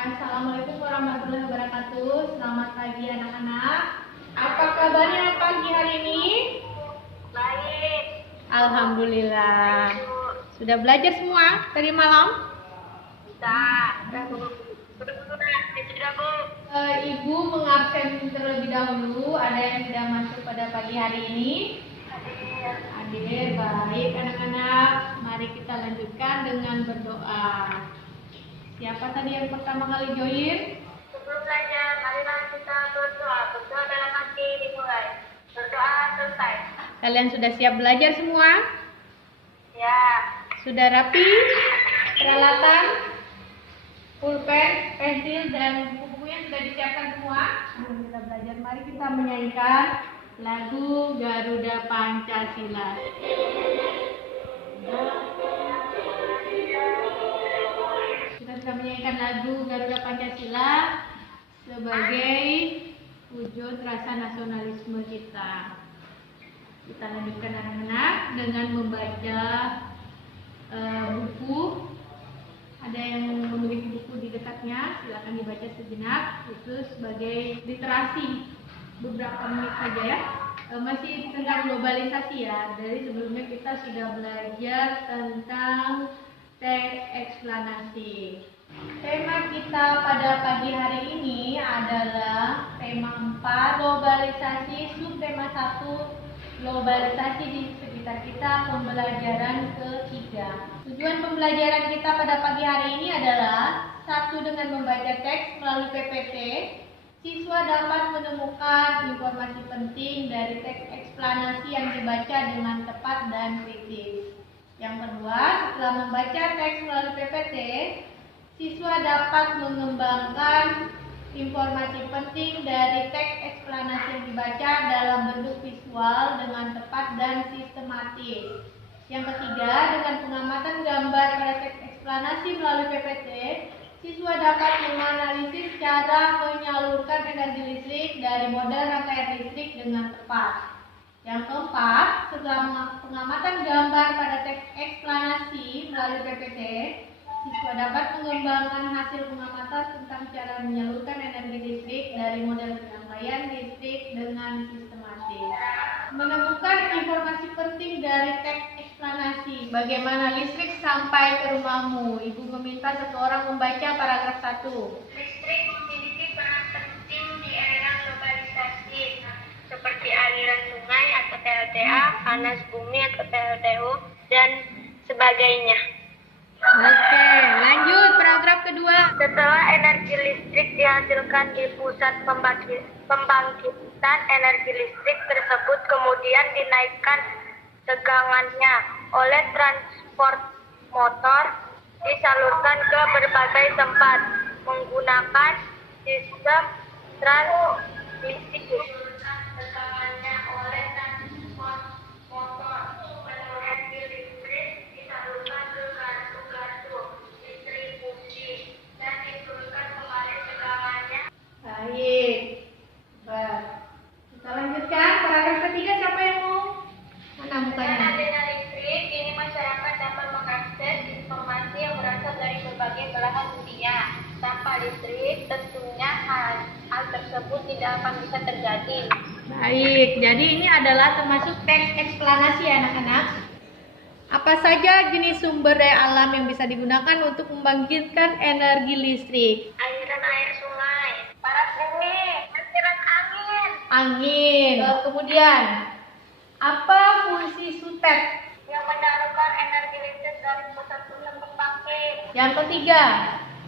Assalamualaikum warahmatullahi wabarakatuh. Selamat pagi anak-anak. Apa kabarnya pagi hari ini? Baik. Alhamdulillah. Sudah belajar semua tadi malam? Sudah, Bu. Sudah, Bu. Ibu mengabsen terlebih dahulu. Ada yang sudah masuk pada pagi hari ini? Hadir. Baik anak-anak. Mari kita lanjutkan dengan berdoa. Siapa tadi yang pertama kali join? Sebelum belajar, marilah kita berdoa. Berdoa dalam hati dimulai. Berdoa selesai. Kalian sudah siap belajar semua? Ya. Sudah rapi? Peralatan? Pulpen, pensil, dan buku-bukunya sudah disiapkan semua? Sebelum kita belajar, mari kita menyanyikan lagu Garuda Pancasila. Kita sudah menyanyikan lagu Garuda Pancasila sebagai wujud rasa nasionalisme kita. Kita lanjutkan anak-anak dengan membaca buku. Ada yang memiliki buku di dekatnya, silakan dibaca sejenak. Itu sebagai literasi beberapa menit saja ya. Masih tentang globalisasi ya. Dari sebelumnya kita sudah belajar tentang teks eksplanasi. Tema kita pada pagi hari ini adalah tema 4, globalisasi, subtema 1, globalisasi di sekitar kita, pembelajaran ketiga. Tujuan pembelajaran kita pada pagi hari ini adalah 1. Dengan membaca teks melalui PPT, siswa dapat menemukan informasi penting dari teks eksplanasi yang dibaca dengan tepat dan kritis. Yang kedua, setelah membaca teks melalui PPT, siswa dapat mengembangkan informasi penting dari teks eksplanasi yang dibaca dalam bentuk visual dengan tepat dan sistematis. Yang ketiga, dengan pengamatan gambar pada teks eksplanasi melalui PPT, siswa dapat menganalisis cara menyalurkan energi listrik dari model rangkaian listrik dengan tepat. Yang keempat, setelah pengamatan gambar pada teks eksplanasi melalui PPT, siswa dapat mengembangkan hasil pengamatan tentang cara menyalurkan energi listrik dari model rangkaian listrik dengan sistematis. Menemukan informasi penting dari teks eksplanasi. Bagaimana listrik sampai ke rumahmu? Ibu meminta seseorang membaca paragraf 1. Listrik memiliki peran penting di era globalisasi, seperti aliran sungai atau PLTA, panas bumi atau PLTU, dan sebagainya. Oke, lanjut paragraf kedua. Setelah energi listrik dihasilkan di pusat pembangkitan energi listrik tersebut kemudian dinaikkan tegangannya oleh transport disalurkan ke berbagai tempat menggunakan sistem transmisi. Tegangannya oleh transport energi listrik disalurkan ke gardu-gardu distribusi dan diturunkan kembali tegangannya. Baik. Kita lanjutkan paragraf ketiga. Siapa yang mau? Mana Dengan mukanya? adanya listrik, kini masyarakat dapat mengakses informasi yang berasal dari berbagai belahan dunia. Tanpa listrik, tentunya hal tersebut tidak akan bisa terjadi. Baik, jadi ini adalah termasuk teks eksplanasi ya anak-anak. Apa saja jenis sumber daya alam yang bisa digunakan untuk membangkitkan energi listrik? Aliran air sungai, panas bumi, aliran angin. Angin. Kemudian, apa fungsi sutet? Yang menyalurkan energi listrik dari pusat pembangkit. Yang ketiga,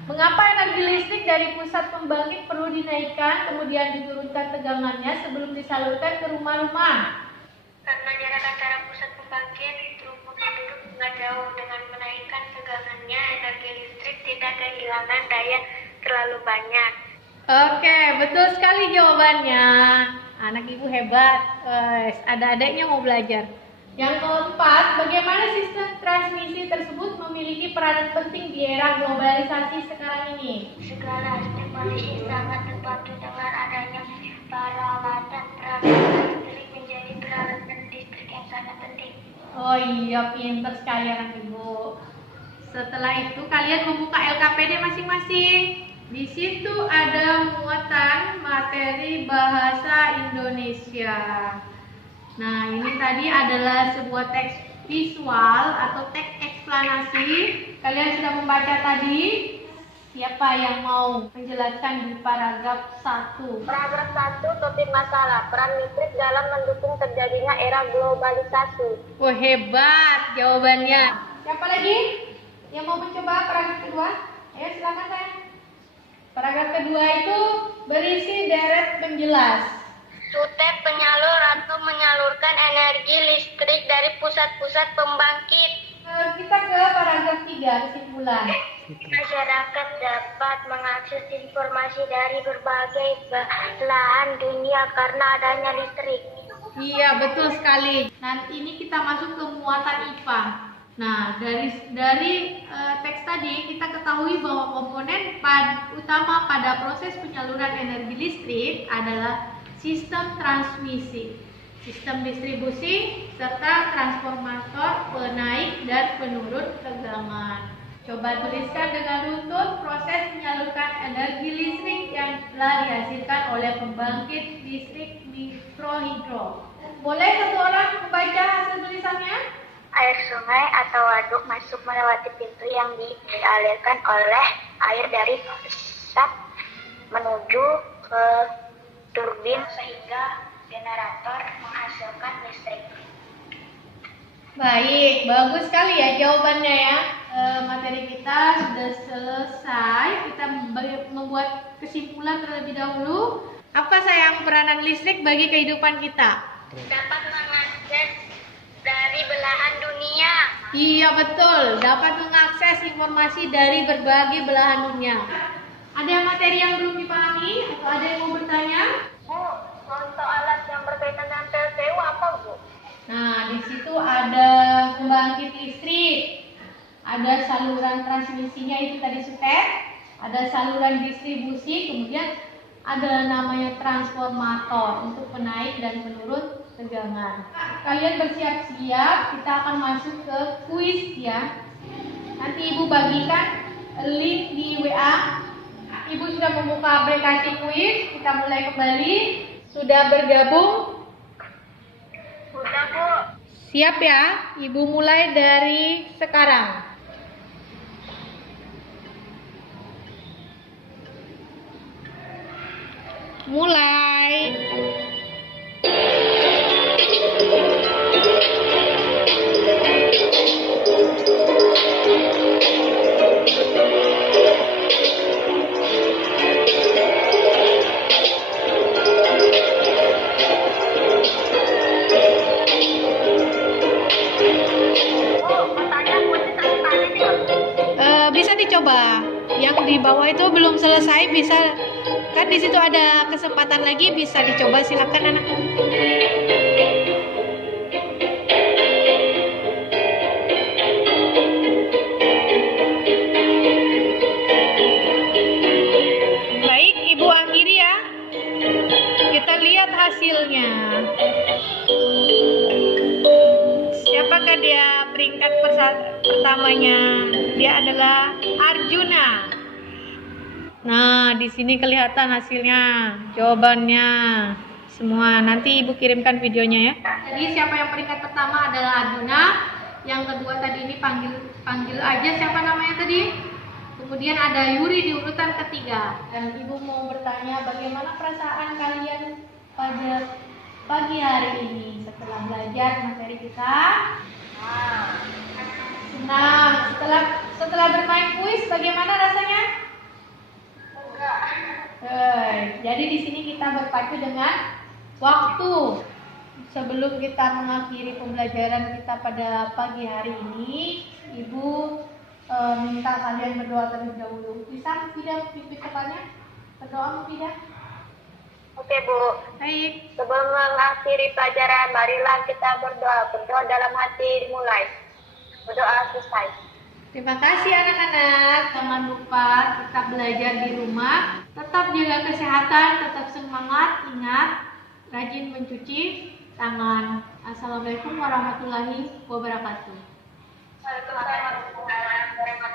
mengapa energi listrik dari pusat pembangkit perlu dinaikkan kemudian diturunkan tegangannya sebelum disalurkan ke rumah-rumah? Karena jarak antara pusat pembangkit rumah penduduk sangat jauh. Dengan menaikkan tegangannya, energi listrik tidak kehilangan daya terlalu banyak. Oke, betul sekali jawabannya. Anak ibu hebat. Ada adiknya mau belajar. Yang keempat, bagaimana sistem transmisi tersebut memiliki peranan penting di era globalisasi sekarang ini? Segala aspek kondisi sangat terbantu dengan adanya peralatan listrik menjadi peralatan listrik yang sangat penting. Oh iya, pinter sekali anak ibu. Setelah itu kalian membuka LKPD masing-masing. Di situ ada muatan materi bahasa Indonesia. Nah, ini tadi adalah sebuah teks visual atau teks eksplanasi. Kalian sudah membaca tadi? Siapa yang mau menjelaskan di paragraf 1? Paragraf 1, topik masalah, peran listrik dalam mendukung terjadinya era globalisasi. Oh, hebat jawabannya. Siapa lagi yang mau mencoba paragraf kedua? Ayo silakan saya. Paragraf kedua itu berisi deret penjelas. Sutet penyalur atau menyalurkan energi listrik dari pusat-pusat pembangkit. Kita ke paragraf 3, kesimpulan. Masyarakat dapat mengakses informasi dari berbagai belahan dunia karena adanya listrik. Iya, betul sekali. Nanti ini kita masuk ke muatan IPA. Nah, dari teks tadi kita ketahui bahwa komponen utama pada proses penyaluran energi listrik adalah sistem transmisi, sistem distribusi, serta transformator penaik dan penurun tegangan. Coba tuliskan dengan runtut proses menyalurkan energi listrik yang telah dihasilkan oleh pembangkit listrik mikrohidro. Boleh satu orang membaca hasil tulisannya? Air sungai atau waduk masuk melewati pintu yang dialirkan oleh air dari pusat menuju ke turbin sehingga generator menghasilkan listrik. Baik, bagus sekali ya jawabannya ya. Materi kita sudah selesai. Kita membuat kesimpulan terlebih dahulu. Apa sayang peranan listrik bagi kehidupan kita? Dapat mengakses dari belahan dunia. Iya betul, dapat mengakses informasi dari berbagai belahan dunia. Ada materi yang belum dipahami atau ada yang mau bertanya? Bu, contoh alat yang berkaitan dengan PLTU apa, Bu? Nah, di situ ada pembangkit listrik, ada saluran transmisinya itu tadi sutet, ada saluran distribusi, kemudian ada namanya transformator untuk penaik dan penurun tegangan. Kalian bersiap-siap, kita akan masuk ke kuis ya. Nanti Ibu bagikan link di WA. Ibu sudah membuka aplikasi kuis, kita mulai kembali. Sudah bergabung? Sudah, Bu. Siap ya, Ibu mulai dari sekarang. Mulai. Bisa dicoba. Yang di bawah itu belum selesai, bisa kan di situ ada kesempatan lagi, bisa dicoba, silakan anak. Baik, Ibu akhiri ya. Kita lihat hasilnya. Siapakah dia peringkat pertamanya? Dia adalah Arjuna. Nah, di sini kelihatan hasilnya, jawabannya semua. Nanti Ibu kirimkan videonya ya. Jadi siapa yang peringkat pertama adalah Arjuna. Yang kedua tadi ini panggil aja siapa namanya tadi. Kemudian ada Yuri di urutan ketiga. Dan Ibu mau bertanya bagaimana perasaan kalian pada pagi hari ini setelah belajar materi kita? Senang. Setelah bermain kuis bagaimana rasanya? Jadi di sini kita berpacu dengan waktu. Sebelum kita mengakhiri pembelajaran kita pada pagi hari ini, Ibu minta kalian berdoa terlebih dahulu. Bisa tidak pimpin depannya? Berdoa tidak? Oke, Bu. Baik. Sebelum mengakhiri pelajaran, marilah kita berdoa. Berdoa dalam hati dimulai. Berdoa selesai. Terima kasih anak-anak. Jangan lupa tetap belajar di rumah. Tetap jaga kesehatan, tetap semangat. Ingat, rajin mencuci tangan. Assalamualaikum warahmatullahi wabarakatuh. Waalaikumsalam warahmatullahi wabarakatuh.